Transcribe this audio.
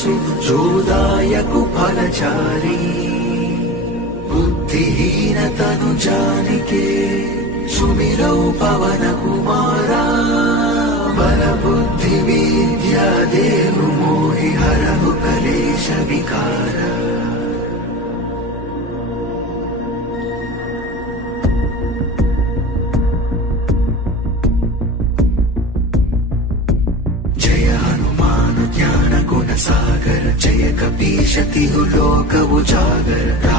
वसु जोदायकु फलचारी बुद्धिहीन तनु जानिके सुमिरौ पवन कुमारा बल बुद्धि विद्या देहु मोहि हरहु कलेश विकार। जय हनुमान ज्ञान गुण सागर जय कपीश तिहु लोक उजागर।